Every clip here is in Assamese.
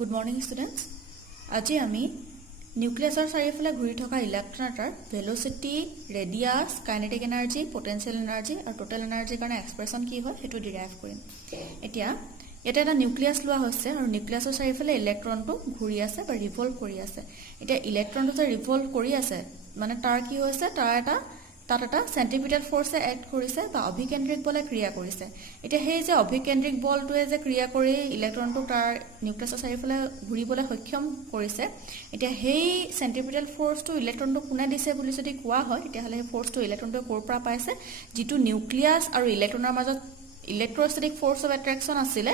Good morning students. আজি আমি নিউক্লিয়াছৰ চাৰিওফালে ঘূৰি থকা ইলেক্ট্ৰন এটাৰ velocity, radius, kinetic energy, potential energy আৰু টোটেল এনাৰ্জিৰ কাৰণে এক্সপ্ৰেছন কি হয় সেইটো ডিৰাইভ কৰিম। এতিয়া ইয়াতে এটা নিউক্লিয়াছ লোৱা হৈছে আৰু নিউক্লিয়াছৰ চাৰিওফালে ইলেক্ট্ৰনটো ঘূৰি আছে বা ৰিভলভ কৰি আছে। এতিয়া ইলেক্ট্ৰনটো যে ৰিভলভ কৰি আছে মানে তাৰ কি হৈছে, তাত এটা চেণ্ট্ৰিপিটেল ফ'ৰ্ছে এক্ট কৰিছে বা অভিকেন্দ্ৰিক বলে ক্ৰিয়া কৰিছে। এতিয়া সেই যে অভিকেন্দ্ৰিক বলটোৱে যে ক্ৰিয়া কৰি ইলেক্ট্ৰনটো তাৰ নিউক্লিয়াছৰ চাৰিওফালে ঘূৰিবলৈ সক্ষম কৰিছে, এতিয়া সেই চেণ্ট্ৰিপিটেল ফ'ৰ্চটো ইলেক্ট্ৰনটো কোনে দিছে বুলি যদি কোৱা হয় তেতিয়াহ'লে সেই ফ'ৰ্চটো ইলেক্ট্ৰনটোৱে ক'ৰ পৰা পাইছে, যিটো নিউক্লিয়াছ আৰু ইলেক্ট্ৰনৰ মাজত ইলেক্ট্ৰষ্টেটিক ফ'ৰ্চ অফ এট্ৰেকশ্যন আছিলে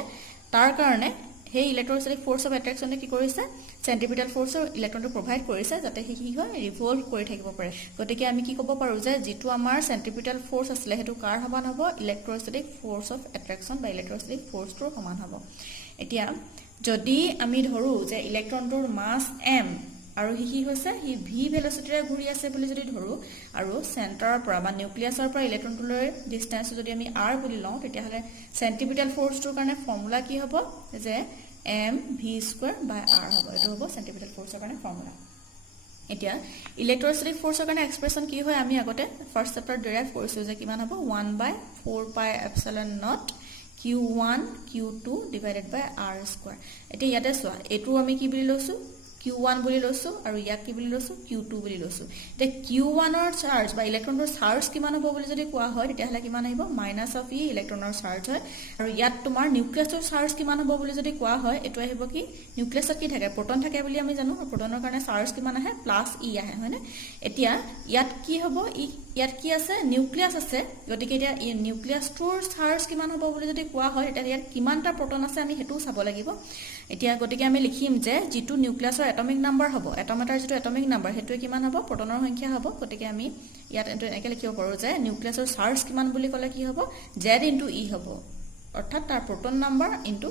তাৰ কাৰণে সেই ইলেক্ট্ৰষ্টেটিক ফ'ৰ্চ অফ এট্ৰেকশ্যনে কি কৰিছে, চেণ্ট্ৰিপিটেল ফ'ৰ্চৰ ইলেক্ট্ৰনটো প্ৰভাইড কৰিছে যাতে সি কি হয় ৰিভল্ভ কৰি থাকিব পাৰে। গতিকে আমি কি ক'ব পাৰোঁ যে যিটো আমাৰ চেণ্ট্ৰিপিটেল ফ'ৰ্চ আছিলে সেইটো কাৰ সমান হ'ব, ইলেক্ট্ৰষ্টেটিক ফ'ৰ্চ অফ এট্ৰেকশ্যন বা ইলেক্ট্ৰষ্টেটিক ফ'ৰ্চটোৰ সমান হ'ব। এতিয়া যদি আমি ধৰোঁ যে ইলেক্ট্ৰনটোৰ মাছ m আৰু সি হৈছে সি ভি ভেলচিটিৰে ঘূৰি আছে বুলি যদি ধৰোঁ আৰু চেণ্টাৰৰ পৰা বা নিউক্লিয়াছৰ পৰা ইলেক্ট্ৰনটোলৈ ডিষ্টেঞ্চটো যদি আমি r বুলি লওঁ তেতিয়াহ'লে চেণ্ট্ৰিপিটেল ফ'ৰ্চটোৰ কাৰণে ফৰ্মুলা কি হ'ব যে mv²/r হ'ব। এইটো হ'ব চেণ্ট্ৰিপিটেল ফ'ৰ্চৰ কাৰণে ফৰ্মুলা। এতিয়া ইলেক্ট্ৰষ্টেটিক ফ'ৰ্চৰ কাৰণে এক্সপ্ৰেছন কি হয় আমি আগতে ফাৰ্ষ্ট চেপ্টাৰত ডিৰাইভ কৰিছোঁ যে কিমান হ'ব 1/4πε0 q1 q2 ডিভাইডেড বাই r²। এতিয়া ইয়াতে চোৱা এইটো আমি কি বুলি লৈছোঁ q1 বুলি লৈছোঁ আৰু ইয়াক কি বুলি লৈছোঁ q2 বুলি লৈছোঁ। এতিয়া q1ৰ চাৰ্জ বা ইলেক্ট্ৰনটোৰ চাৰ্জ কিমান হ'ব বুলি যদি কোৱা হয় তেতিয়াহ'লে কিমান আহিব -e ইলেক্ট্ৰনৰ চাৰ্জ হয়। আৰু ইয়াত তোমাৰ নিউক্লিয়াছৰ চাৰ্জ কিমান হ'ব বুলি যদি কোৱা হয় এইটো আহিব কি, নিউক্লিয়াছত কি থাকে প্ৰটন থাকে বুলি আমি জানো, প্ৰটনৰ কাৰণে চাৰ্জ কিমান আহে +e আহে হয়নে। এতিয়া ইয়াত কি হ'ব, ইয়াত কি আছে নিউক্লিয়াছ আছে, গতিকে এতিয়া নিউক্লিয়াছটোৰ চাৰ্জ কিমান হ'ব বুলি যদি কোৱা হয় তেতিয়া ইয়াত কিমানটা প্ৰটন আছে আমি সেইটোও চাব লাগিব। এতিয়া গতিকে আমি লিখিম যে যিটো নিউক্লিয়াছৰ এটমিক নাম্বাৰ হ'ব, এটম এটাৰ যিটো এটমিক নাম্বাৰ সেইটোৱে কিমান হ'ব প্ৰটনৰ সংখ্যা হ'ব। গতিকে আমি ইয়াত এনেকৈ লিখিব পাৰোঁ যে নিউক্লিয়াছৰ চাৰ্জ কিমান বুলি ক'লে কি হ'ব z × e হ'ব, অৰ্থাৎ তাৰ প্ৰটন নাম্বাৰ ইনটু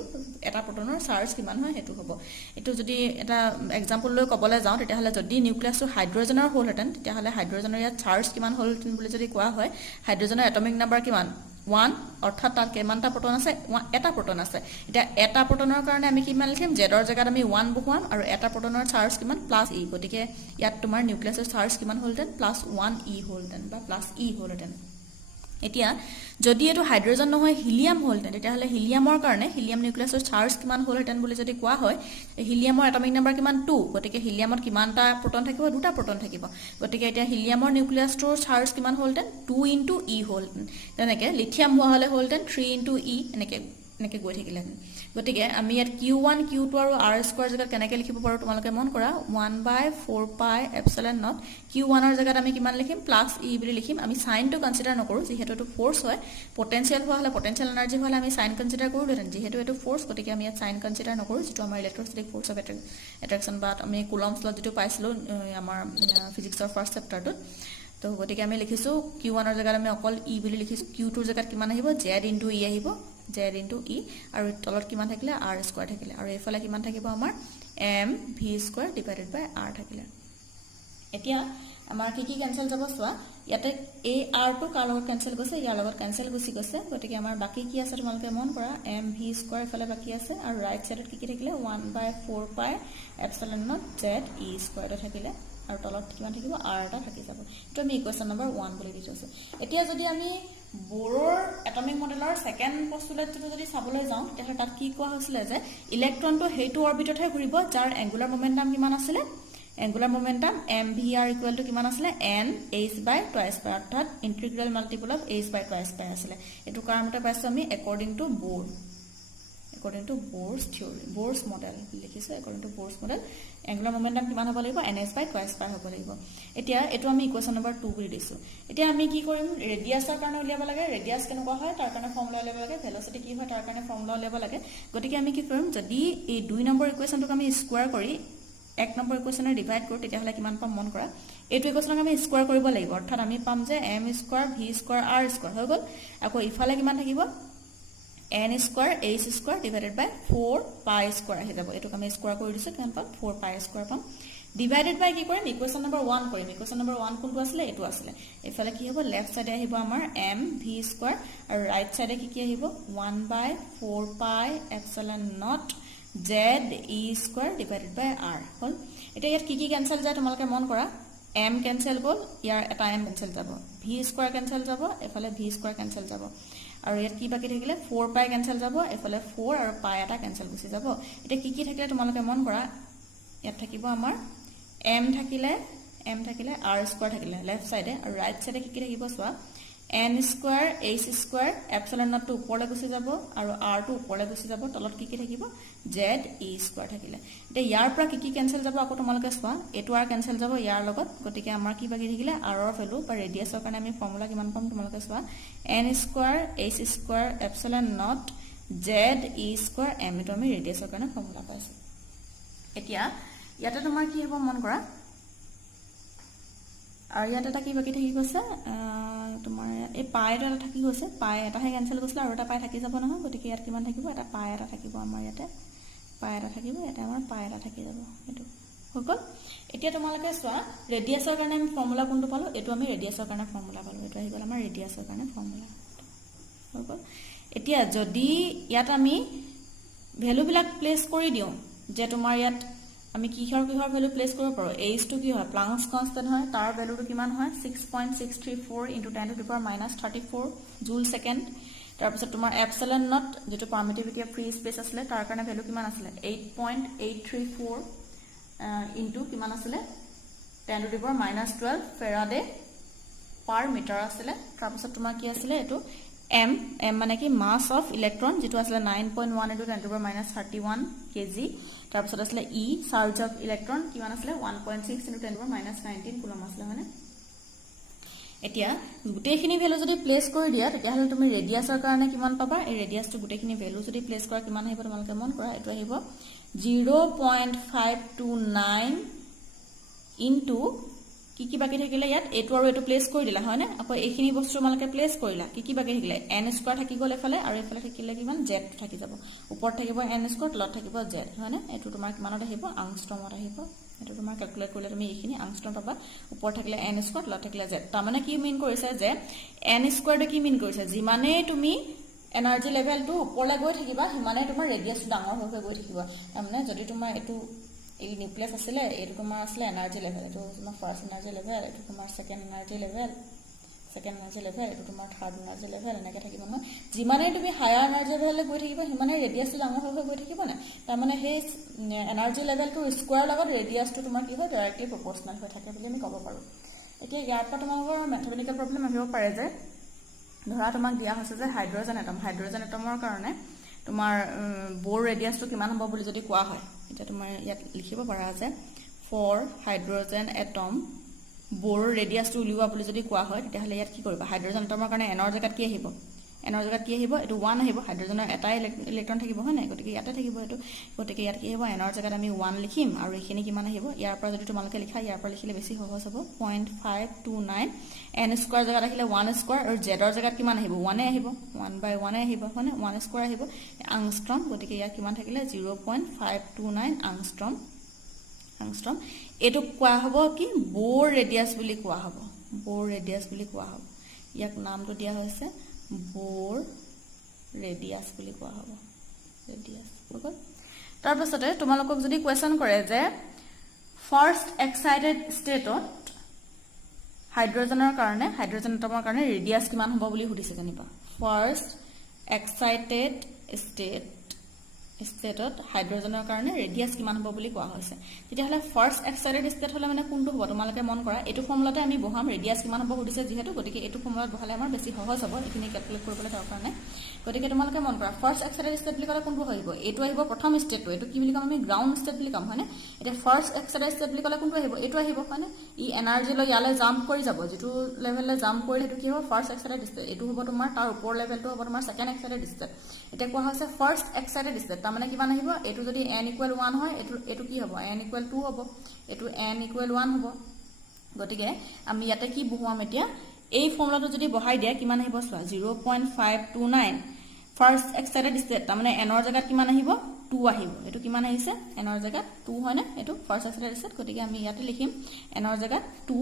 এটা প্ৰটনৰ চাৰ্জ কিমান হয় সেইটো হ'ব। এইটো যদি এটা এক্সাম্পল লৈ ক'বলৈ যাওঁ তেতিয়াহ'লে যদি নিউক্লিয়াছটো হাইড্ৰজেনৰ হ'লহেঁতেন তেতিয়াহ'লে হাইড্ৰজেনৰ ইয়াত চাৰ্জ কিমান হ'লহেঁতেন বুলি যদি কোৱা হয়, হাইড্ৰজেনৰ এটমিক নাম্বাৰ কিমান 1, অৰ্থাৎ তাত কিমানটা প্ৰটন আছে, এটা প্ৰটন আছে। এতিয়া এটা প্ৰটনৰ কাৰণে আমি কিমান লিখিম, জেডৰ জেগাত আমি 1 বহুৱাম আৰু এটা প্ৰটনৰ চাৰ্জ কিমান +e। গতিকে ইয়াত তোমাৰ নিউক্লিয়াছৰ চাৰ্জ কিমান হ'লহেঁতেন +1e হ'লহেঁতেন বা +e হ'লহেঁতেন। এতিয়া যদি এইটো হাইড্ৰজেন নহয় হিলিয়াম হ'লহেঁতেন তেতিয়াহ'লে হিলিয়ামৰ কাৰণে হিলিয়াম নিউক্লিয়াছৰ চাৰ্জ কিমান হ'লহেঁতেন বুলি যদি কোৱা হয়, হিলিয়ামৰ এটমিক নাম্বাৰ কিমান 2, গতিকে হিলিয়ামত কিমানটা প্ৰটন থাকিব, 2টা প্ৰটন থাকিব। গতিকে এতিয়া হিলিয়ামৰ নিউক্লিয়াছটোৰ চাৰ্জ কিমান হ'লহেঁতেন 2 × e হ'লহেঁতেন। তেনেকৈ লিথিয়াম হোৱা হ'লে হ'লহেঁতেন 3 × e, এনেকৈ গৈ থাকিলেহেঁতেন। গতিকে আমি ইয়াত q1 q2 আৰু r² জেগাত কেনেকৈ লিখিব পাৰোঁ তোমালোকে মন কৰা, 1/4πε0 q1ৰ জেগাত আমি কিমান লিখিম +e বুলি লিখিম। আমি চাইনটো কনচিডাৰ নকৰোঁ যিহেতু এইটো ফ'ৰ্চ হয়, পটেনচিয়েল হোৱা হ'লে পটেনচিয়েল এনাৰ্জি হোৱা হ'লে আমি চাইন কনচিডাৰ কৰিলোহেঁতেন, যিহেতু এইটো ফ'ৰ্চ গতিকে আমি ইয়াত চাইন কনচিডাৰ নকৰোঁ, যিটো আমাৰ ইলেক্ট্ৰষ্টেটিক ফ'ৰ্চ অফ এট্ৰেকশ্যন বা আমি কুলম্বছ ল' যিটো পাইছিলোঁ আমাৰ ফিজিক্সৰ ফাৰ্ষ্ট চেপ্টাৰটোত। তো গতিকে আমি লিখিছোঁ q1ৰ জেগাত আমি অকল e বুলি লিখিছোঁ, q2ৰ জেগাত কিমান আহিব z × e আহিব, z × e আৰু তলত কিমান থাকিলে r² থাকিলে আৰু এইফালে কিমান থাকিব আমাৰ mv² ডিভাইডেড বাই r থাকিলে। এতিয়া আমাৰ কি কেঞ্চেল যাব চোৱা, ইয়াতে এই rটো কাৰ লগত কেঞ্চেল গৈছে, ইয়াৰ লগত কেঞ্চেল গুচি গৈছে। গতিকে আমাৰ বাকী কি আছে তোমালোকে মন কৰা, mv² এফালে বাকী আছে আৰু ৰাইট ছাইডত কি থাকিলে 1/4πε0 ze² থাকিলে আৰু তলত কিমান থাকিব r এটা থাকি যাব। এইটো আমি ইকুৱেশ্যন নম্বৰ 1 বুলি দি থৈছোঁ। এতিয়া যদি আমি বৰৰ এটমিক মডেলৰ ছেকেণ্ড পষ্টুলেটটো যদি চাবলৈ যাওঁ তেতিয়াহ'লে তাত কি কোৱা হৈছিলে যে ইলেক্ট্ৰনটো সেইটো অৰ্বিটতহে ঘূৰিব যাৰ এংগুলাৰ মোমেণ্টাম কিমান আছিলে, এংগুলাৰ মোমেণ্টাম mvr = কিমান আছিলে n/h/2π, অৰ্থাৎ ইণ্টিগ্ৰেল মাল্টিপল অফ h/2π আছিলে। এইটো কাৰ মতে পাইছোঁ আমি according to Bohr's theory, Bohr's model লিখিছোঁ। According to Bohr's model angular momentum কিমান হ'ব লাগিব nh/2π হ'ব লাগিব। এতিয়া এইটো আমি ইকুৱেশ্যন নম্বৰ 2 বুলি দিছোঁ। এতিয়া আমি কি কৰিম, ৰেডিয়াছৰ কাৰণে উলিয়াব লাগে, ৰেডিয়াছ কেনেকুৱা হয় তাৰ কাৰণে ফৰ্মুলা উলিয়াব লাগে, ভেলচিটি কি হয় তাৰ কাৰণে ফৰ্মুলা উলিয়াব লাগে। গতিকে আমি কি কৰিম, যদি এই 2 নম্বৰ ইকুৱেশ্যনটোক আমি স্কুৱাৰ কৰি 1 নম্বৰ ইকুৱেশ্যনে ডিভাইড কৰোঁ তেতিয়াহ'লে কিমান পাম মন কৰা, এইটো ইকুৱেশ্যনক আমি স্কুৱাৰ কৰিব লাগিব, অৰ্থাৎ আমি পাম যে m² v² r² হৈ গ'ল। আকৌ ইফালে কিমান থাকিব n² h² ডিভাইডেড বাই 4π² আহি যাব। এইটোক আমি স্কুৱাৰ কৰি দিছোঁ, কিমান পাম 4π² পাম। ডিভাইডেড বাই কি কৰিম, ইকুৱেশ্যন নম্বৰ 1 কৰিম। ইকুৱেশ্যন নম্বৰ 1 কোনটো আছিলে, এইটো আছিলে। এইফালে কি হ'ব, লেফ্ট চাইডে আহিব আমাৰ mv² আৰু ৰাইট চাইডে কি আহিব 1/4πε0 ZE স্কোয়াৰ ডিভাইডেড বাই R হ'ল এটা ইয়াত কি ক্যান্সেল যায় তোমালোকে মন কৰা m ক্যান্সেল গ'ল ইয়াৰ এটা m ক্যান্সেল যাব v স্কোয়াৰ ক্যান্সেল যাব এফালে v স্কোয়াৰ ক্যান্সেল যাব আৰু ইয়াত কি বাকি থাকিলে 4 পাই ক্যান্সেল যাব এফালে 4 আৰু পাই এটা ক্যান্সেল গুচি যাব এটা কি থাকিলে তোমালোকে মন কৰা ইয়াত থাকিব আমাৰ m থাকিলে r স্কোয়াৰ থাকিলে লেফট সাইডে আৰু ৰাইট সাইডে কি থাকিব সোৱা n square h square epsilon not ওপৰলৈ গুচি যাব আৰু r টো ওপৰলৈ গুচি যাব তলত কি থাকিব z e স্কোয়াৰ থাকিলে এটা ইয়াৰ পৰা কি ক্যান্সেল যাব আকৌ তোমালোকে সোৱা এটো r ক্যান্সেল যাব ইয়াৰ লগত গতিকে আমাৰ কি বাকি থাকিলে r ৰ ভ্যালু বা ৰেডিয়াছৰ কাৰণে আমি ফৰ্মুলা কিমান পাম তোমালোকে সোৱা n square h square epsilon not z e square m এটো আমি ৰেডিয়াছৰ কাৰণে ফৰ্মুলা পাইছো এতিয়া ইয়াতে তোমাৰ কি হ'ব মন কৰা আৰু ইয়াতে এটা কি বাকি থাকি গৈছে তোমাৰ এই পাই এটা থাকি গৈছে পাই এটাহে ক্যান্সেল গৈছিল আৰু এটা পাই থাকি যাব নহয় গতিকে ইয়াত কিমান থাকিব এটা পাই এটা থাকিব আমাৰ ইয়াতে পাই এটা থাকিব এটা আমাৰ পাই এটা থাকি যাব এটো হকল এতিয়া তোমালোকে সোৱা ৰেডিয়াছৰ কাৰণে আমি ফৰ্মুলা কোনটো পালো এটো আমি ৰেডিয়াছৰ কাৰণে ফৰ্মুলা পালো এটো আহি গল আমাৰ ৰেডিয়াছৰ কাৰণে ফৰ্মুলা হকল এতিয়া যদি ইয়াত আমি ভ্যালু বিলাক প্লেস কৰি দিও যে তোমাৰ ইয়াত আমি কিহৰ ভ্যালু প্লেস কৰিব পাৰো h টো কি হয় প্লাংকস কনস্ট্যান্ট হয় তাৰ ভ্যালুটো কিমান হয় 6.634 * 10 to the power -34 জুল সেকেন্ড তাৰ পিছত তোমাৰ এপসিলন নট যেটো পাৰমিটিভিটি অফ ফ্ৰী স্পেস আছিল তাৰ কাৰণে ভ্যালু কিমান আছিল 8.834 ইনটু কিমান আছিল 10 to the power -12 farad per metre আছিল তাৰ পিছত তোমাৰ কি আছিল এটো m মানে কি মাস অফ ইলেক্ট্ৰন যেটো আছিল 9.1 into 10 to the power -31 kg তাৰ পিছত আছিল e চাৰ্জ অফ ইলেক্ট্ৰন কিমান আছিল 1.6 into 10 to the power -19 coulomb আছিল মানে এতিয়া গুটেখিনি ভ্যালু যদি প্লেস কৰি দিয়া তেতিয়া হলে তুমি ৰেডিয়াছৰ কাৰণে কিমান পাবা এই ৰেডিয়াছটো গুটেখিনি ভ্যালু যদি প্লেস কৰা কিমান আহিব তোমালোকে মন কৰা এটো আহিব 0.529 ইনটু কি বাকি থাকিলে ইয়াত এটো আৰু এটো প্লেস কৰি দিলা হয় না আকৌ এইখিনি বস্তু তোমালোকে প্লেস কৰিলা কি বাকি থাকিলে n স্কয়াৰ থাকি গল এফালে আৰু এফালে থাকিলে কিমান z থাকি যাব ওপৰত থাকিব n স্কয়াৰ তলত থাকিব z হয় না এটো তোমাৰ কিমানত আহিব আংষ্ট্ৰমত আহিব এটো তোমাৰ ক্যালকুলেট কৰিলে তুমি এইখিনি আংষ্ট্ৰম পাবা ওপৰত থাকিলে n স্কয়াৰ তলত থাকিলে z তাৰ মানে কি মিন কৰিছে যে n স্কয়াৰটো কি মিন কৰিছে যিমানে তুমি এনাৰ্জি লেভেলটো ওপৰলৈ গৈ থাকিবা সিমানে তোমাৰ ৰেডিয়াছটো ডাঙৰ হৈ গৈ থাকিব মানে যদি তোমাৰ এটো এই নিউক্লিয়াস আছিল এটো তোমাৰ আছিল এনাৰ্জি লেভেল এটো তোমাৰ ফাৰ্স্ট এনাৰ্জি লেভেল এটো তোমাৰ সেকেন্ড এনাৰ্জি লেভেল এটো তোমাৰ থাৰ্ড এনাৰ্জি লেভেল এনেকৈ থাকিব ন যিমানে তুমি হায়াৰ এনাৰ্জি লেভেললৈ গৈ থাকিবা সিমানে ৰেডিয়াছটো ডাঙৰ হৈ গৈ থাকিব না তাৰ মানে সেই এনাৰ্জি লেভেলটো স্কয়াৰ লগত ৰেডিয়াছটো তোমাৰ কি হয় ডাইৰেক্টলি প্ৰপৰ্শনাল হৈ থাকে বুলি আমি ক'ব পাৰো এতিয়া ইয়াৰ পৰা তোমালোকৰ ম্যাথমেটিক্যাল প্ৰবলেম আহিব পাৰে যে ধৰা তোমাক দিয়া হৈছে যে হাইড্ৰোজেন এটমৰ কাৰণে তোমাৰ বোৰ ৰেডিয়াছটো কিমান হ'ব বুলি যদি কোৱা হয় এটা তোমাৰ ইয়াত লিখিব পাৰা আছে ফৰ হাইড্ৰোজেন এটম বোৰ ৰেডিয়াছটো উলিওৱা বুলি যদি কোৱা হয় তেতিয়া হলে ইয়াত কি কৰিবা হাইড্ৰোজেন এটমৰ কাৰণে এনৰ জায়গাত কি আহিব এটো 1 আহিব হাইড্ৰোজেনৰ এটা ইলেক্ট্ৰন থাকিব হয় নাই গতিকে ইয়াতে থাকিব এটো গতিকে ইয়াত কি হ'ব এনৰ জায়গাত আমি 1 লিখিম আৰু এখিনি কিমান আহিব ইয়াৰ পৰা যদি তোমালোকে লিখা ইয়াৰ পৰা লিখিলে বেছি সহজ হ'ব 0.529 n স্কয়াৰ জায়গাত আহিলে 1 স্কয়াৰ আৰু z ৰ জায়গাত কিমান আহিব 1 আহিব 1/1 আহিব মানে 1 স্কয়াৰ আহিব আংষ্ট্ৰম গতিকে ইয়াত কিমান থাকিলে 0.529 আংষ্ট্ৰম এটো কোৱা হ'ব কি বোৰ ৰেডিয়াছ বুলি কোৱা হ'ব ইয়াক নামটো দিয়া হৈছে বোৰ ৰেডিয়াছ বুলি কোৱা হ'ব তাৰ পাছতে তোমালোকক যদি কোৱেশ্চন কৰে যে ফাৰ্স্ট এক্সাইটেড ষ্টেটত হাইড্ৰোজেন এটমৰ কাৰণে ৰেডিয়াছ কিমান হ'ব বুলি সুধিছে জানিবা ফাৰ্স্ট এক্সাইটেড ষ্টেটত হাইড্ৰোজেনৰ কাৰণে ৰেডিয়াছ কিমান হ'ব বুলি কোৱা হৈছে তেতিয়া হলে ফাৰ্স্ট এক্সাইটেড ষ্টেট হলে মানে কোনটো হ'ব তোমালোকে মন কৰা এটো ফৰ্মুলাতে আমি বহাম ৰেডিয়াছ কিমান হ'ব সুধিছে যেহেতু গতিকে এটো ফৰ্মুলাত বহালে আমাৰ বেছি সহজ হ'ব এখিনি ক্যালকুলেট কৰিবলৈ তাৰ কাৰণে গতিকে তোমালোকে মন কৰা ফাৰ্স্ট এক্সাইটেড ষ্টেট বুলি ক'লে কোনটো আহিব এটো আহিব প্ৰথম ষ্টেটটো এটো কি বুলি কম আমি গ্ৰাউন্ড ষ্টেট বুলি কম হয়নে এটা ফাৰ্স্ট এক্সাইটেড ষ্টেট বুলি ক'লে কোনটো আহিব এটো আহিব হয়নে ই এনাৰ্জি লৈ ইয়ালে জাম্প কৰি যাব যেটো লেভেললে জাম্প কৰিলে এটো কি হ'ব ফাৰ্স্ট এক্সাইটেড ষ্টেট এটো হ'ব তোমাৰ তাৰ ওপৰ লেভেলটো হ'ব তোমাৰ সেকেন্ড এক্সাইটেড ষ্টেট এটা কোৱা হৈছে ফাৰ্স্ট এক্সাইটেড ষ্টেট তাৰ মানে কিমান আহিব এটো যদি n = 1 হয় এটো কি হ'ব n = 2 হ'ব এটো n = 1 হ'ব গতিকে আমি ইয়াতে কি বহুৱাম এতিয়া এই ফৰ্মুলাটো যদি বহাই দিয়া কিমান আহিব চোৱা 0.529 ফাৰ্স্ট এক্সাইটেড ষ্টেট তাৰ মানে n ৰ জায়গাত কিমান আহিব 2 আহিব এটো কিমান আহিছে n ৰ জায়গাত 2 হয় না এটো ফাৰ্স্ট এক্সাইটেড ষ্টেট গতিকে আমি ইয়াতে লিখিম n ৰ জায়গাত 2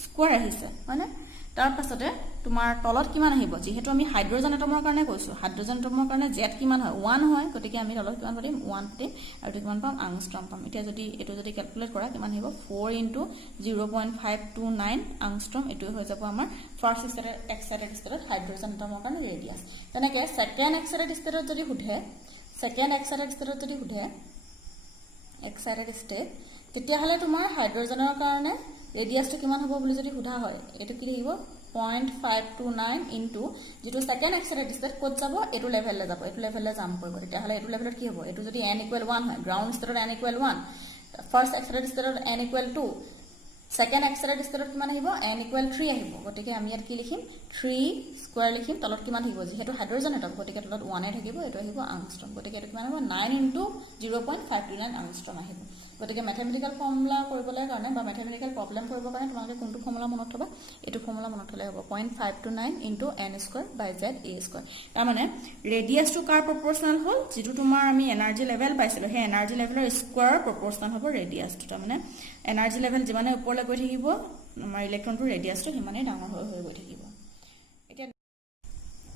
স্কয়াৰ আহিছে হয় না তাৰ পাছতে তোমাৰ তলত কিমান আহিব যেহেতু আমি হাইড্ৰোজেন এটমৰ কাৰণে কৈছো হাইড্ৰোজেন এটমৰ কাৰণে z কিমান হয় 1 হয় গতিকে আমি তলত কিমান পাম 1 পাম আৰু এটো কিমান পাম আংষ্ট্ৰম পাম এতিয়া যদি এটো যদি ক্যালকুলেট কৰা কিমান আহিব 4 * 0.529 আংষ্ট্ৰম এটো হৈ যাব আমাৰ ফাৰ্স্ট এক্সাইটেড ষ্টেটত হাইড্ৰোজেন এটমৰ কাৰণে ৰেডিয়াস তেনেকে সেকেন্ড এক্সাইটেড ষ্টেটত যদি হুধে এক্সাইটেড ষ্টেট তেতিয়া হলে তোমাৰ হাইড্ৰোজেনৰ কাৰণে ৰেডিয়াসটো কিমান হ'ব বুলি যদি হুধা হয় এটো কি থাকিব 0.529 ইনটু যেটো সেকেন্ড এক্সাইটেড ষ্টেট কোড যাব এটো লেভেললে যাব এটো লেভেললে জাম্প কৰিব তেতিয়া হলে এটো লেভেলত কি হ'ব এটো যদি n = 1 হয় গ্ৰাউন্ড ষ্টেটত n = 1 ফাৰ্স্ট এক্সাইটেড ষ্টেটত n = 2 সেকেন্ড এক্সাইটেড ষ্টেটত কিমান আহিব n = 3 আহিব গতিকে আমি ইয়াত কি লিখিম 3 স্কয়াৰ লিখিম তলত কিমান আহিব যেহেতু হাইড্ৰোজেন এটম গতিকে তলত 1 এ থাকিব এটো আহিব আংষ্ট্ৰম গতিকে এটো কিমান হ'ব 9 * 0.529 আংষ্ট্ৰম আহিব গতিকে ম্যাথমেটিক্যাল ফৰ্মুলা কৰিবলৈ কাৰণে বা ম্যাথমেটিক্যাল প্ৰবলেম কৰিবৰ কাৰণে তোমালোকে কোনটো ফৰ্মুলা মনত থবা এটো ফৰ্মুলা মনত থলে হ'ব 0.529 * n² + za² তাৰ মানে ৰেডিয়াস টু কাৰ প্ৰপৰ্শনাল হ'ল যেটো তোমাৰ আমি এনাৰ্জি লেভেল পাইছিলো হে এনাৰ্জি লেভেলৰ স্কয়াৰ প্ৰপৰ্শনাল হ'ব ৰেডিয়াস টু তাৰ মানে এনাৰ্জি লেভেল যিমানে ওপৰলৈ গৈ থাকিব আমাৰ ইলেক্ট্ৰনটো ৰেডিয়াসটো সিমানে ডাঙৰ হৈ গৈ থাকিব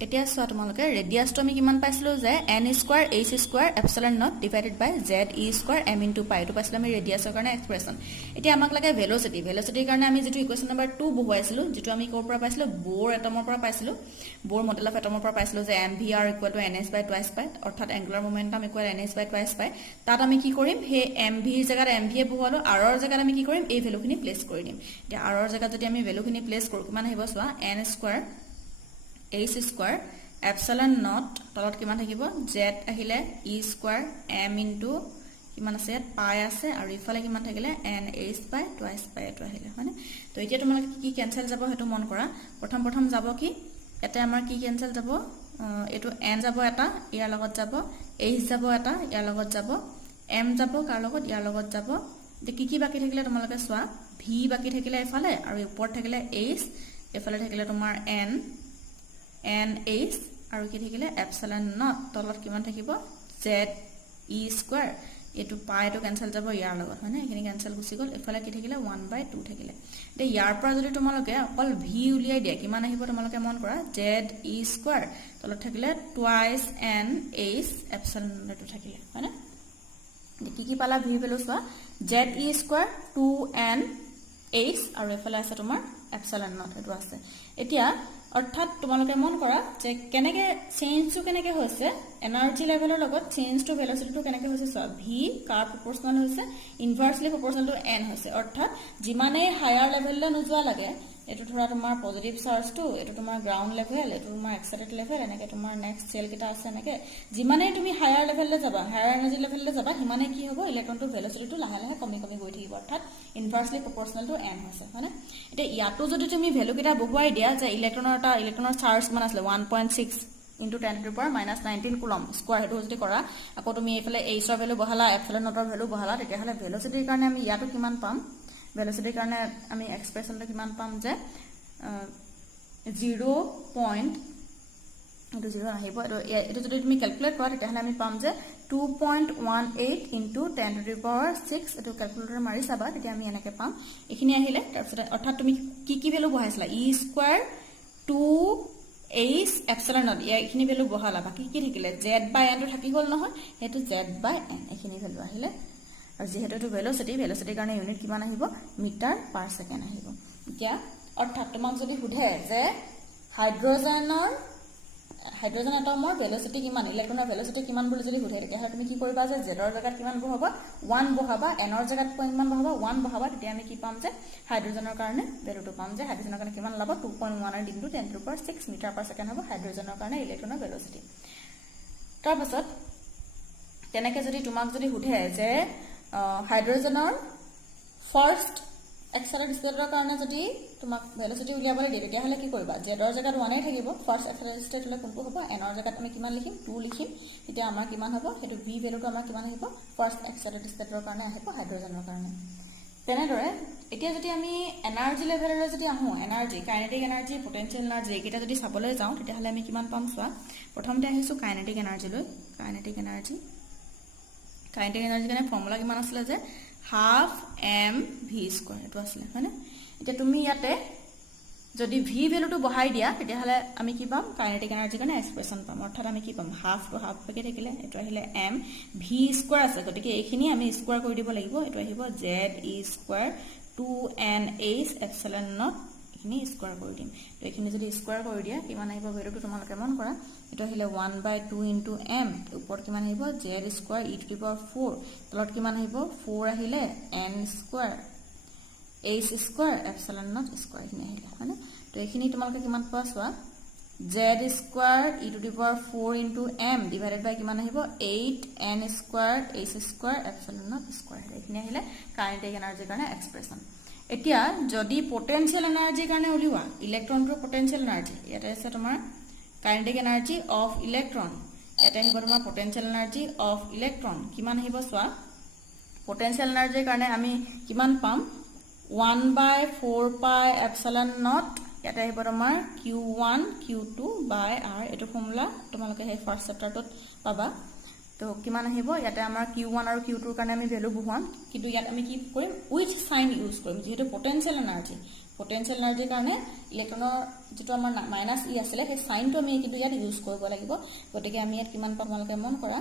এতিয়া চোৱা তোমালোকে ৰেডিয়াসটো আমি কিমান পাইছিলো যে n² h² ε0 ডিভাইডেড বাই ze² m * π এটো পাইছিলো আমি ৰেডিয়াসৰ কাৰণে এক্সপ্ৰেছন এতিয়া আমাক লাগে ভেলোচিটিৰ কাৰণে আমি যেটো ইকুৱেচন নম্বৰ 2 বহুৱাইছিলো যেটো আমি কৰ পৰা পাইছিলো বোৰ এটমৰ পৰা পাইছিলো বোৰ মডেল অফ এটমৰ পৰা পাইছিলো যে mvr = ns/2π অৰ্থাৎ এংগুলাৰ মোমেন্টাম = ns/2π তাত আমি কি কৰিম হে mv ৰ জাগাত mv বহুৱালো r ৰ জাগাত আমি কি কৰিম এই ভ্যালুখিনি প্লেস কৰি দিম এতিয়া r ৰ জাগাত যদি আমি ভ্যালুখিনি প্লেস কৰো কিমান আহিব চোৱা n² h² ε0 তলত কিমান থাকিব z আহিলে e² m কিমান আছে ইয়াত পাই আছে আৰু ইফালে কিমান থাকিলে nh/2π এটো আহিলে মানে তো এতিয়া তোমালোকে কি ক্যান্সেল যাব হেতু মন কৰা প্ৰথম যাব কি এতে আমাৰ কি ক্যান্সেল যাব এটো n যাব এটা ইয়াৰ লগত যাব h যাব এটা ইয়াৰ লগত যাব m যাব কাৰ লগত ইয়াৰ লগত যাব কি বাকি থাকিলে তোমালোকে চোৱা v বাকি থাকিলে ইফালে আৰু ওপৰত থাকিলে h ইফালে থাকিলে তোমাৰ nh আৰু কি থাকিলে ε0 তলত কিমান থাকিব z e² এটো পাইটো ক্যান্সেল যাব ইয়াৰ লগত হয়নে এখিনি ক্যান্সেল গুছি গল এফালে কি থাকিলে 1/2 থাকিলে তে ইয়াৰ পৰা যদি তোমালোকে অকল v উলিয়াই দিয়া কিমান আহিব তোমালোকে মন কৰা z e² তলত থাকিলে twice n h ε0 থাকিলে হয়নে কি পালা v ভ্যালু চোৱা z e² 2n h আৰু এফালে আছে তোমাৰ ε0 এটো আছে এতিয়া অৰ্থাৎ তোমালোকে মন কৰা যে কেনেকে চেঞ্জটো কেনেকে হৈছে এনাৰ্জি লেভেলৰ লগত চেঞ্জ টু ভেলোচিটিটো কেনেকে হৈছে চোৱা v কাৰ প্ৰপৰ্শনাল হৈছে ইনভাৰ্সলি প্ৰপৰ্শনাল টু n হৈছে অৰ্থাৎ যিমানে হায়াৰ লেভেললৈ নোযোৱা লাগে এটো ধৰা তোমাৰ পজিটিভ চাৰ্জটো এটো তোমাৰ গ্ৰাউন্ড লেভেল এটো তোমাৰ এক্সাইটেড লেভেল এনেকে তোমাৰ নেক্সট সেল কিটা আছে এনেকে যিমানে তুমি হায়াৰ লেভেললৈ যাবা হায়াৰ এনাৰ্জি লেভেললৈ যাবা সিমানে কি হ'ব ইলেক্ট্ৰনটো ভেলোচিটিটো লাহে লাহে কমি গৈ থাকিব অৰ্থাৎ ইনভাৰ্সলি প্ৰপৰ্শনাল টু n হৈছে মানে এটা ইয়াটো যদি তুমি ভ্যালু কিটা বহুৱাই দিয়া যে ইলেক্ট্ৰনৰ চাৰ্জ মান আছে 1.6 into 10 to the power minus 19 coulomb square হেতু যদি কৰা আকৌ তুমি এফালে h ৰ ভ্যালু বহালা এপসিলন নটৰ ভ্যালু বহালা তেতিয়া হলে ভেলোচিটিৰ কাৰণে আমি ইয়াটো কিমান পাম ভেলোচিটিৰ কাৰণে আমি এক্সপ্ৰেছনটো কিমান পাম যে 0. এটো 0 আহিব এটো যদি তুমি ক্যালকুলেট কৰা তেতিয়া হলে আমি পাম যে 2.18 into 10 to the power 6 এটো ক্যালকুলেটৰ মাৰি চাবা তেতিয়া আমি এনেকে পাম এখিনি আহিলে তাৰপিছত অৰ্থাৎ তুমি কি ভ্যালু বহাইছলা e² 2 h ε0 এখিনি ভ্যালু বহালা বাকি কি থাকিলে z/n টো থাকি গল নহয় হেতু z/n এখিনি ভ্যালু আহিলে আৰু যেহেতু এটো ভেলোচিটিৰ কাৰণে ইউনিট কিমান আহিব মিটাৰ পাৰ সেকেন্ড আহিব এতিয়া অৰ্থাৎ তোমাক যদি সুধে যে হাইড্ৰোজেন এটমৰ ভেলোচিটি কিমান ইলেক্ট্ৰনৰ ভেলোচিটি কিমান বুলি যদি সুধে তেতিয়া তুমি কি কৰিবা যে z ৰ জাগাত কিমান বহাবা 1 বহাবা n ৰ জাগাত কিমান বহাবা 1 বহাবা তেতিয়া আমি কি পাম যে হাইড্ৰোজেনৰ কাৰণে ভ্যালুটো পাম যে হাইড্ৰোজেনৰ কাৰণে কিমান লাভ 2.18 into 10 to the power 6 metre per second হ'ব হাইড্ৰোজেনৰ কাৰণে ইলেক্ট্ৰনৰ ভেলোচিটি তাৰ পাছত তেনেকে যদি তোমাক যদি সুধে যে হাইড্ৰোজেনৰ ফাৰ্স্ট এক্সাইটেড ষ্টেটৰ কাৰণে যদি তোমাক ভেলোচিটি উলিয়াবলৈ দিয়ে তেতিয়া হলে কি কৰিবা z ৰ জাগাত 1 এ থাকিব ফাৰ্স্ট এক্সাইটেড ষ্টেট হলে কোনটো হ'ব n ৰ জাগাত আমি কিমান লিখিম 2 লিখিম তেতিয়া আমাৰ কিমান হ'ব হেতু v ভ্যালুটো আমাৰ কিমান আহিব ফাৰ্স্ট এক্সাইটেড ষ্টেটৰ কাৰণে আহিব হাইড্ৰোজেনৰ কাৰণে তেনেদৰে এতিয়া যদি আমি এনাৰ্জি লেভেললৈ যদি আহো energy kinetic energy potential energy এইকেইটা যদি চাবলৈ যাওঁ তেতিয়া হলে আমি কিমান পাম চোৱা প্ৰথমতে আহিছো কাইনেটিক এনাৰ্জিলৈ কাইনেটিক এনাৰ্জি কাৰণে ফৰ্মুলা কিমান আছিল যে হাফ m v² এটো আছিল হয়নে এতিয়া তুমি ইয়াতে যদি ভি ভ্যালুটো বহাই দিয়া তেতিয়াহলে আমি কি পাম কাইনেটিক এনাৰ্জি কাৰণে এক্সপ্ৰেছন পাম অৰ্থাৎ আমি কি পাম হাফ টু হাফ পেকে থাকিলে এটো আহিলে m v স্কয়াৰ আছে গতিকে এইখিনি আমি স্কয়াৰ কৰি দিব লাগিব এটো আহিব z e square 2nh epsilon not এখিনি স্কয়াৰ কৰি দিম তো এখিনি যদি স্কয়াৰ কৰি দিয়া কিমান আহিব ভ্যালুটো তোমালোকে মন কৰা এটো আহিলে 1/2 ইনটু m ওপৰত কিমান আহিব z square e to the power 4 তলত কিমান আহিব 4 আহিলে n square h square epsilon naught square এখিনি আহিলে মানে তো এখিনি তোমালোকে কিমান পোৱা সোৱা z square e to the power 4 into m divided by কিমান আহিব 8n square h square epsilon naught square এখিনি আহিলে কাইনেটিক এনাৰ্জিৰ কাৰণে এক্সপ্ৰেছন এতিয়া যদি পটেনশিয়াল এনাৰ্জিৰ কাৰণে উলিওৱা ইলেক্ট্ৰনটোৰ পটেনশিয়াল এনাৰ্জি এটা আছে তোমাৰ কাইনেটিক এনাৰ্জি অফ ইলেক্ট্ৰন এটা আহিব তোমাৰ পটেনশিয়াল এনাৰ্জি অফ ইলেক্ট্ৰন কিমান আহিব সোৱা পটেনশিয়াল এনাৰ্জিৰ কাৰণে আমি কিমান পাম 1/4 পাই এপসিলন নট ইয়াতে আহিব তোমাৰ q1 q2 বাই r এটো ফৰ্মুলা তোমালোকে হে ফাৰ্স্ট চেপ্টাৰটোত পাবা তো কিমান আহিব ইয়াতে আমাৰ q1 আৰু q2 ৰ কাৰণে আমি ভ্যালু বহাম কিন্তু ইয়াত আমি কি কৰিম উইথ সাইন ইউজ কৰিম যেহেতু পটেনশিয়াল এনাৰ্জিৰ কাৰণে ইলেক্ট্ৰনৰ যেটো আমাৰ মাইনাস ই আছিল সেই সাইনটো আমি কিন্তু ইয়াত ইউজ কৰিব লাগিব গতিকে আমি ইয়াত কিমান পাম তোমালোকে মন কৰা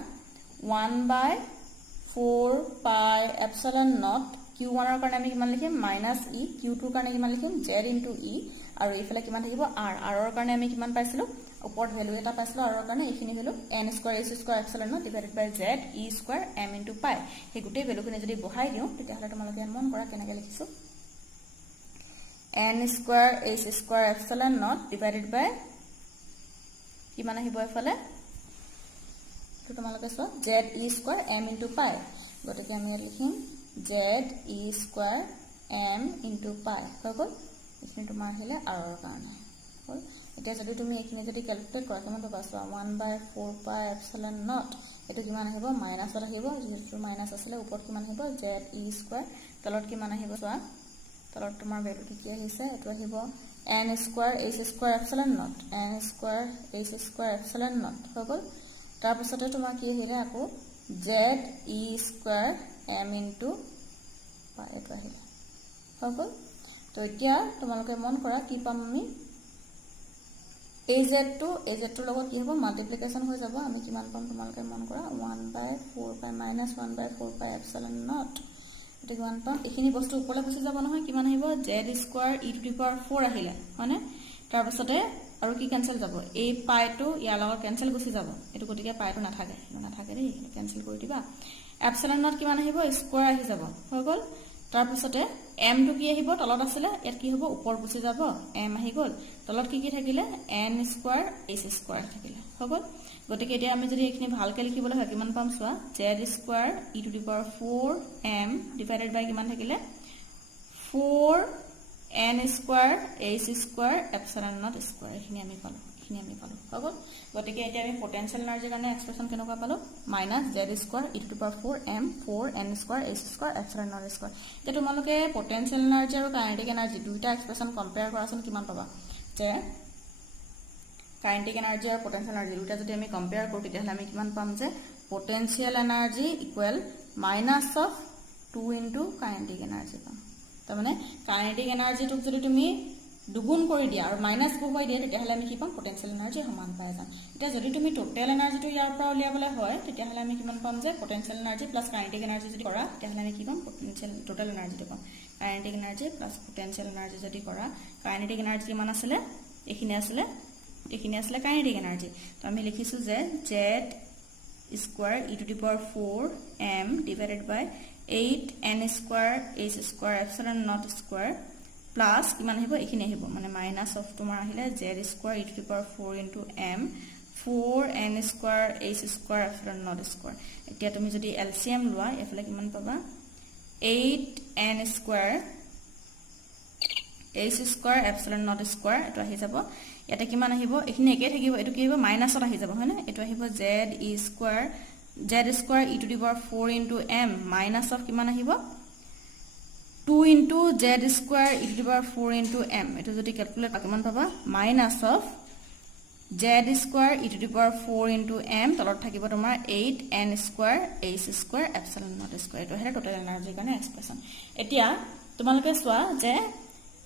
1/4 পাই এপসিলন নট q1 ৰ কাৰণে আমি কিমান লিখিম -e q2 ৰ কাৰণে কিমান লিখিম z * e আৰু এইফালে কিমান থাকিব r ৰ কাৰণে আমি কিমান পাইছিলো ওপৰত ভ্যালু এটা পাইছিলো r ৰ কাৰণে এইখিনি value n square h square epsilon naught divided by z e square m * পাই সেই গুটেই ভ্যালুখিনি যদি বহাই দিও তেতিয়াহলে তোমালোকে মন কৰা কেনেকৈ লিখিছো n square h square epsilon naught divided by কিমান আহিব এফালে তো তোমালোকে চোৱা z e স্কয়াৰ m * পাই গতিকে আমি লিখিম z e স্কয়াৰ m * পাই হৈ গ'ল এখিনি তোমাৰ আহিলে r ৰ কাৰণে হ'ল এতিয়া যদি তুমি এখিনি যদি ক্যালকুলেট কৰা কিমান পাবা চোৱা 1/4 পাই এপসিলন নট এটো কিমান আহিব মাইনাসত আহিব যেটো মাইনাস আছিল ওপৰত কিমান আহিব z e স্কয়াৰ তলত কিমান আহিব চোৱা তলত তোমাৰ ভ্যালুটো কি আহিছে এটো আহিব n square h square epsilon not n square h square epsilon not হৈ গ'ল তাৰ পিছতে তোমাৰ কি আহিলে আকৌ z e স্কয়াৰ m * পাই এটো আহিলে হৈ গ'ল তো এতিয়া তোমালোকে মন কৰা কি পাম আমি az টোৰ লগত কি হ'ব মাল্টিপ্লিকেশন হৈ যাব আমি কিমান পাম তোমালোকে মন কৰা 1/4 পাই -1/4 পাই এপসিলন নট এটো কিমান পাম এখিনি বস্তু ওপৰলৈ গুচি যাব নহয় কিমান আহিব z square e to the power 4 আহিলে মানে তাৰ পিছতে আৰু কি কেনসেল যাব এই পাইটো ইয়াৰ লগত কেনসেল গুচি যাব এটো গতিকে পাইটো নাথাকে দেই কেনসেল কৰি দিবা এপসিলন নট কিমান আহিব স্কয়াৰ আহি যাব হৈ গ'ল তাৰ পিছতে m টো কি আহিব তলত আছিল ইয়াত কি হ'ব ওপৰ গুচি যাব m আহি গ'ল তলত কি থাকিলে n স্কয়াৰ h স্কয়াৰ থাকিলে হৈ গ'ল গতিকে এতিয়া আমি যদি এখিনি ভালকে লিখিবলৈ হয় কিমান পাম চোৱা z square e to the power 4m divided by কিমান থাকিলে 4n square h square epsilon naught square এখিনি আমি পালো হৈ গ'ল গতিকে এতিয়া আমি পটেনশিয়াল এনাৰ্জিৰ কাৰণে এক্সপ্ৰেছন কেনেকুৱা পালো -z square e to the power 4m 4n square h square epsilon naught square এতিয়া তোমালোকে পটেনশিয়াল এনাৰ্জি আৰু কাইনেটিক এনাৰ্জি দুইটা এক্সপ্ৰেছন কম্পেয়াৰ কৰাচোন কিমান পাবা যে কাইনেটিক এনাৰ্জি আৰু পটেনশিয়াল এনাৰ্জি দুইটা যদি আমি কম্পেয়াৰ কৰো তেতিয়াহলে আমি কিমান পাম যে potential energy equal -2 * kinetic energy পাম তাৰ মানে কাইনেটিক এনাৰ্জিটোক যদি তুমি দুগুণ কৰি দিয়া আৰু মাইনাস বহুৱাই দিয়া তেতিয়াহলে আমি কি পাম পটেনশিয়াল এনাৰ্জি সমান পাই যাম এতিয়া যদি তুমি টোটাল এনাৰ্জিটো ইয়াৰ পৰা উলিয়াবলৈ হয় তেতিয়াহলে আমি কিমান পাম যে potential energy plus kinetic energy যদি কৰা তেতিয়াহলে আমি কি পাম পটেনশিয়াল টোটাল এনাৰ্জিটো পাম kinetic energy plus potential energy যদি কৰা কাইনেটিক এনাৰ্জি কিমান আছিল এখিনি আছিল কাইনেটিক এনাৰ্জি তো আমি লিখিছো যে z square e to the power 4m divided by 8n square h square epsilon naught square plus কিমান আহিব এখিনি আহিব মানে মাইনাস অফ তোমাৰ আহিলে z square e to the power 4 m 4n square h square epsilon naught square এতিয়া তুমি যদি এলসিএম লোৱা এফালে কিমান পাবা 8n square h square epsilon naught square এটো আহি যাব ইয়াতে কিমান আহিব এখিনি একে থাকিব এটো কি হ'ব মাইনাসত আহি যাব হয়নে এটো আহিব z square e to the power 4 m minus of কিমান আহিব 2 into z square e to the power 4 into m এটো যদি ক্যালকুলেট কিমান পাবা minus of z square e to the power 4 into m তলত থাকিব তোমাৰ 8n square h square epsilon naught square এটো হেৰে টোটাল এনাৰ্জি কাৰণে এক্সপ্ৰেছন এতিয়া তোমালোকে চোৱা যে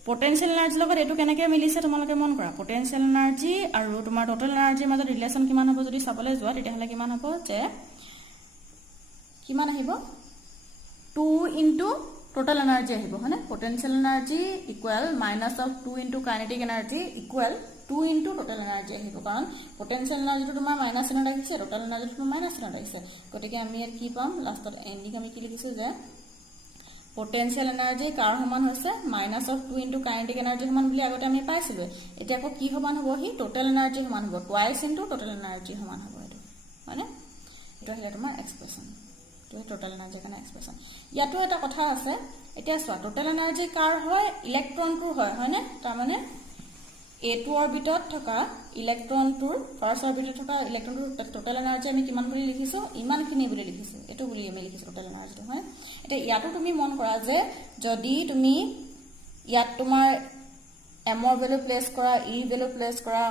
পটেনশিয়াল এনাৰ্জি লগত এটো কেনেকৈ মিলিছে তোমালোকে মন কৰা পটেনশিয়াল এনাৰ্জি আৰু তোমাৰ টোটাল এনাৰ্জিৰ মাজত ৰিলেচন কিমান হ'ব যদি চাবলৈ যোৱা তেতিয়াহলে কিমান হ'ব যে কিমান আহিব 2 ইনটু টোটাল এনাৰ্জি আহিব হয়নে potential energy equal minus of 2 into kinetic energy equal 2 into total energy আহিব কাৰণ পটেনশিয়াল এনাৰ্জিটো তোমাৰ মাইনাস চিহ্নত আহিছে টোটাল এনাৰ্জিটো তোমাৰ মাইনাস চিহ্নত আহিছে গতিকে আমি ইয়াত কি পাম লাষ্টত এন্ডিং আমি কি লিখিছো যে পটেনশিয়াল এনাৰ্জি কাৰ সমান হৈছে minus of 2 into kinetic energy সমান বুলি আগতে আমি পাইছিলো এতিয়া আকৌ কি সমান হ'ব হি টোটাল এনাৰ্জি সমান হ'ব টুৱাইস ইনটু টোটাল এনাৰ্জি সমান হ'ব এটো হয়নে এটো আহিলে তোমাৰ এক্সপ্ৰেছন তো টোটাল এনাৰ্জি কাৰণে এক্সপ্ৰেছন ইয়াতো এটা কথা আছে এতিয়া চোৱা টোটাল এনাৰ্জি কাৰ হয় ইলেক্ট্ৰনটোৰ হয় হয়নে তাৰ মানে A2 অৰবিটত থকা ইলেক্ট্ৰনটোৰ ফাৰ্স্ট অৰবিটত থকা ইলেক্ট্ৰনটোৰ টোটাল এনাৰ্জি আমি কিমান বুলি লিখিছো ইমানখিনি বুলি লিখিছো এটো বুলি আমি লিখিছো টোটাল এনাৰ্জিটো হয় এটা ইয়াতো তুমি মন কৰা যে যদি তুমি ইয়াত তোমাৰ m ৰ ভ্যালু প্লেস কৰা e ভ্যালু প্লেস কৰা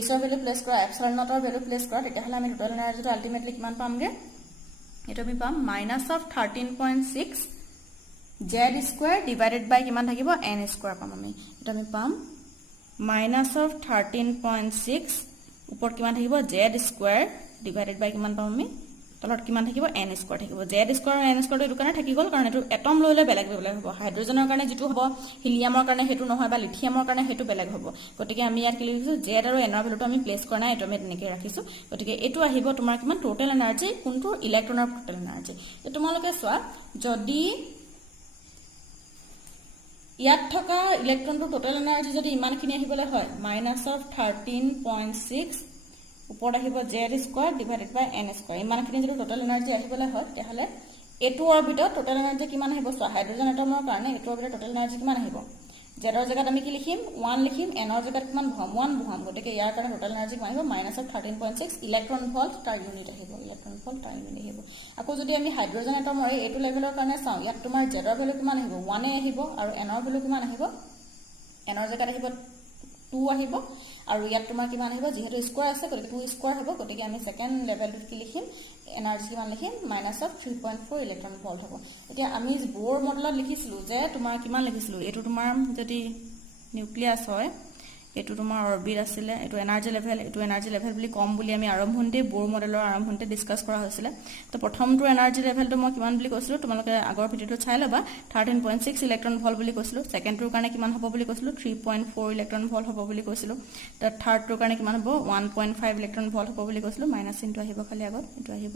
h ৰ ভ্যালু প্লেস কৰা এপসাইলন নট ৰ ভ্যালু প্লেস কৰা তেতিয়াহলে আমি টোটাল এনাৰ্জিটো আলটিমেটলি কিমান পামগে এটো আমি পাম -13.6 z স্কয়াৰ ডিভাইডেড বাই কিমান থাকিব n স্কয়াৰ পাম আমি এটো আমি পাম -13.6 উপৰ কিমান থাকিব z স্কয়াৰ ডিভাইডেড বাই কিমান পাম আমি তলত কিমান থাকিব n স্কয়াৰ থাকিব z স্কয়াৰ আৰু n স্কয়াৰটো এটো কাৰণে থাকি গল কাৰণ এটো এটম লৈলে বেলেগ বেলেগ হ'ব হাইড্ৰোজেনৰ কাৰণে যেটো হ'ব হিলিয়ামৰ কাৰণে হেতু নহয় বা লিথিয়ামৰ কাৰণে হেতু বেলেগ হ'ব গতিকে আমি ইয়াত কি লিখিছো z আৰু n ৰ ভ্যালুটো আমি প্লেস কৰা নাই এটো আমি তেনেকৈ ৰাখিছো গতিকে এটো আহিব তোমাৰ কিমান টোটাল এনাৰ্জি কোনটো ইলেক্ট্ৰনৰ টোটাল এনাৰ্জি তো তোমালোকে চোৱা যদি ইয়াত থকা ইলেক্ট্ৰনটো টোটাল এনাৰ্জি যদি ইমানখিনি আহিবলৈ হয় -13.6 উপৰ আহিব z স্কয়াৰ ডিভাইডেড বাই n স্কয়াৰ ইমানখিনি যদি টোটাল এনাৰ্জি আহিবলৈ হয় তেতিয়াহলে এটো অৰবিটত টোটাল এনাৰ্জি কিমান আহিব চোৱা হাইড্ৰোজেন এটমৰ কাৰণে এটো অৰবিটত টোটাল এনাৰ্জি কিমান আহিব z ৰ জায়গাত আমি কি লিখিম 1 লিখিম n ৰ জায়গাত কিমান বহাম 1 বহাম গতিকে ইয়াৰ কাৰণে টোটাল এনাৰ্জি কিমান আহিব -13.6 ইলেক্ট্ৰন ভোল্ট তাৰ ইউনিট আহিব ইলেক্ট্ৰন ভোল্ট তাৰ ইউনিট আহিব আকৌ যদি আমি হাইড্ৰোজেন এটমৰ এটো লেভেলৰ কাৰণে চাও ইয়াত তোমাৰ z ৰ ভ্যালু কিমান আহিব 1 এ আহিব আৰু n ৰ ভ্যালু কিমান আহিব n ৰ জায়গাত আহিব 2 আহিব আৰু ইয়াত তোমাৰ কিমান আহিব যেহেতু স্কয়াৰ আছে গতিকে 2 স্কয়াৰ হ'ব গতিকে আমি সেকেন্ড লেভেলটো কি লিখিম এনাৰ্জি কিমান লিখিম -3.4 ইলেক্ট্ৰন ভোল্ট হ'ব এতিয়া আমি বোৰ মডেলত লিখিছিলো যে তোমাৰ কিমান লিখিছিলো এটো তোমাৰ যদি নিউক্লিয়াছ হয় এটো তোমাৰ অৰবিট আছিল এটো এনাৰ্জি লেভেল বুলি কম বুলি আমি আৰম্ভণতে বোৰ মডেলৰ আৰম্ভণতে ডিসকাস কৰা হৈছিল তো প্ৰথমটো এনাৰ্জি লেভেলটো মই কিমান বুলি কৈছিলো তোমালোকে আগৰ ভিডিওটো চাই লবা 13.6 ইলেক্ট্ৰন ভোল্ট বুলি কৈছিলো সেকেন্ডটোৰ কাৰণে কিমান হ'ব বুলি কৈছিলো 3.4 ইলেক্ট্ৰন ভোল্ট হ'ব বুলি কৈছিলো তাৰ থাৰ্ডটোৰ কাৰণে কিমান হ'ব 1.5 ইলেক্ট্ৰন ভোল্ট হ'ব বুলি কৈছিলো মাইনাস চিহ্নটো আহিব খালি আগত এটো আহিব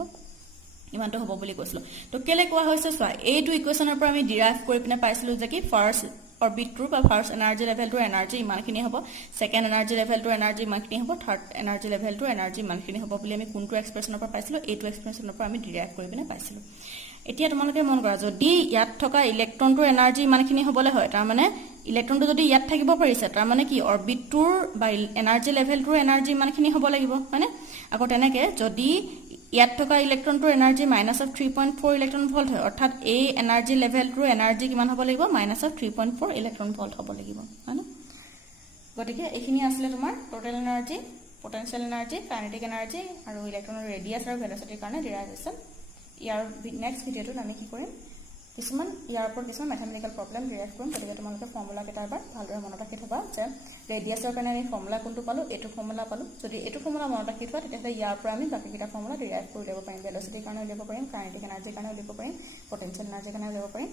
ইমানটো হ'ব বুলি কৈছিলো তো কেলে কোৱা হৈছে চোৱা এইটো ইকুৱেচনৰ পৰা আমি ডিৰাইভ কৰি পিনে পাইছিলো যে কি ফাৰ্স্ট অৰবিটটোৰ বা ফাৰ্স্ট এনাৰ্জি লেভেলটোৰ এনাৰ্জি ইমানখিনি হ'ব সেকেন্ড এনাৰ্জি লেভেলটোৰ এনাৰ্জি ইমানখিনি হ'ব থাৰ্ড এনাৰ্জি লেভেলটোৰ এনাৰ্জি ইমানখিনি হ'ব বুলি আমি কোনটো এক্সপ্ৰেছনৰ পৰা পাইছিলো এইটো এক্সপ্ৰেছনৰ পৰা আমি ডিৰাইভ কৰি পিনে পাইছিলো এতিয়া তোমালোকে মন কৰা যদি ইয়াত থকা ইলেক্ট্ৰনটোৰ এনাৰ্জি ইমানখিনি হ'বলৈ হয় তাৰ মানে ইলেক্ট্ৰনটো যদি ইয়াত থাকিব পাৰিছে তাৰ মানে কি অৰবিটটোৰ বা এনাৰ্জি লেভেলটোৰ এনাৰ্জি ইমানখিনি হ'ব লাগিব হয়নে আকৌ তেনেকে যদি ইয়াত থকা ইলেক্ট্ৰনটোৰ এনাৰ্জি -3.4 ইলেক্ট্ৰন ভোল্ট হয় অৰ্থাৎ এই এনাৰ্জি লেভেলটোৰ এনাৰ্জি কিমান হ'ব লাগিব -3.4 ইলেক্ট্ৰন ভোল্ট হ'ব লাগিব হয়নে গতিকে এইখিনি আসলে তোমাৰ total energy potential energy kinetic energy আৰু ইলেক্ট্ৰনৰ ৰেডিয়াছ আৰু ভেলোচিটিৰ কাৰণে ডিৰাইভেশ্যন ইয়াৰ নেক্সট ভিডিওটোত আমি কি কৰিম কিছুমান ইয়াৰ ওপৰত কিছুমান ম্যাথমেটিক্যাল প্ৰবলেম ডিৰাইভ কৰিম গতিকে তোমালোকে ফৰ্মুলা কেইটা এবাৰ ভালদৰে মনত ৰাখি থবা যে ৰেডিয়াছৰ কাৰণে আমি ফৰ্মুলা কোনটো পালো এটো ফৰ্মুলা পালো যদি এটো ফৰ্মুলা মনত ৰাখি থোৱা তেতিয়াহ'লে ইয়াৰ পৰা আমি বাকি কেইটা ফৰ্মুলা ডিৰাইভ কৰি ল'ব পাৰিম ভেলোচিটিৰ কাৰণে উলিয়াব পাৰিম কাইনেটিক এনাৰ্জিৰ কাৰণে উলিয়াব পাৰিম পটেনশিয়াল এনাৰ্জিৰ কাৰণে উলিয়াব পাৰিম